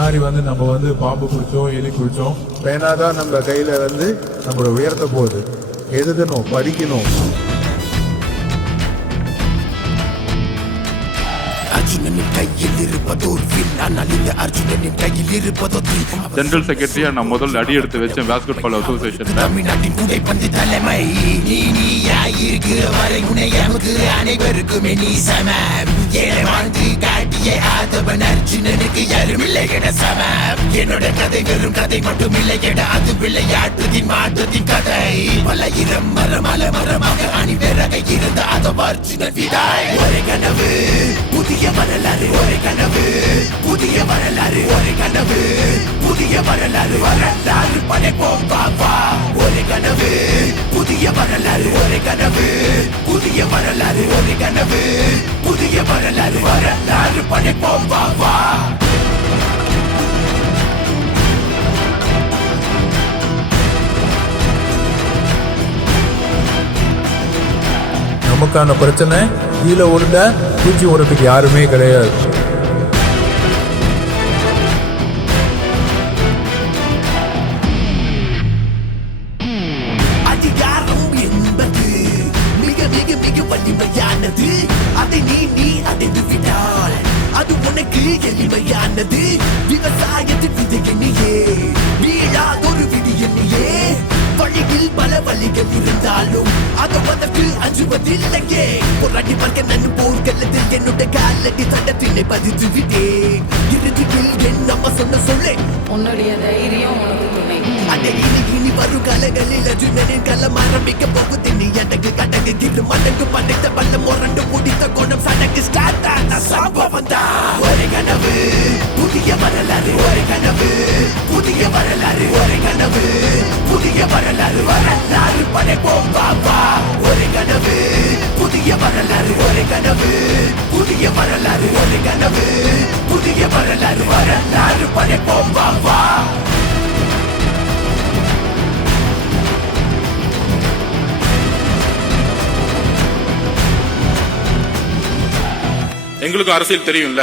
முன்னாடி நம்ம பாம்பு குடிச்சோம், எலி குடிச்சோம். பேனாதான் நம்ம கையில நம்மளோட உயர்த்த போகுது. எழுதணும், படிக்கணும். அர்ஜுனனின் கையில் இருப்பதோர் வில், ஆனால் இந்த அர்ஜுனனின் கையில் இருப்பதோ தீபம். ஜெனரல் செக்ரட்டரியா நான் முதல் அடி எடுத்து வச்சேன் பாஸ்கெட் பால் அசோசியேஷன். தமிழ்நாட்டின் கூடைப்பந்து தலைமை நீயாயிருக்கிற வரை உன்னை நமக்கு அனைவருக்குமே நீ சமம். ஏழை வாழ்ந்து காட்டிய ஆதவன் அர்ஜுனனுக்கு யாரும் இல்லை என சமம். என்னோட கதை வெறும் கதை மட்டும் இல்லை என அது விளையாட்டுதின் மாற்றத்தின் கதை. பல்லாயிரம் மரமாக அணிவேராக இருந்த அதோ அர்ஜுனன் விதாய். ஒரே கனவு புதிய வரலாறு, ஒரே கனவு புதிய வரலாறு, ஒரே கனவு புதிய வரலாறு, வரலாறு படைப்போம் பாப்பா. ஒரே கனவு புதிய வரலாறு, ஒரே கனவு புதிய வரலாறு, ஒரே கனவு புதிய வரலாறு, வரலாறு படைப்போம் பாப்பா. நமக்கான பிரச்சனை கீழே உருண்ட பூச்சி ஓடுறதுக்கு யாருமே கிடையாது. அதிகாரம் என்பது மிக மிக மிக வலிமையானது. அதை நீ அடைந்து விட்டால் அது உனக்கு எளிமையானது. விவசாயத்தின் விதை எண்ணியே வீழாதொரு விடி எண்ணியே. வழியில் பல வழிகள் இருந்தாலும் அதற்கு அஞ்சுவதில்லையே. போராடி பார்க்க நான் போர்க்களத்தில் என்னுடைய காலடி தண்டத்தினை பதித்து விட்டேன். இறுதியில் என் அம்மா சொன்ன சொல்லே, உன்னுடைய தைரியம் உனக்கு துணை. அதை இனி வரும் காலங்களில் அர்ஜுனனின் களம் ஆரம்பிக்க போகுது. நீ அடங்கு கடங்கு இரு மடங்கு படைத்த பல்லம் முரண்டு முடித்த குணம் சடங்கு ஸ்டார்ட் ஆன சம்பவம் தான். ஒரே கனவு புதிய வரலாறு, ஒரே கனவு புதிய வரலாறு, ஒரே கனவு புதிய வரலாறு, வரலாறு படைப்போம் பாப்பா. ஒரே கனவு புதிய வரலாறு, ஒரே கனவு புதிய வரலாறு, ஒரே கனவு புதிய வரலாறு, வரலாறு படைப்போம் பாப்பா. எங்களுக்கு அரசியல் தெரியும்ல.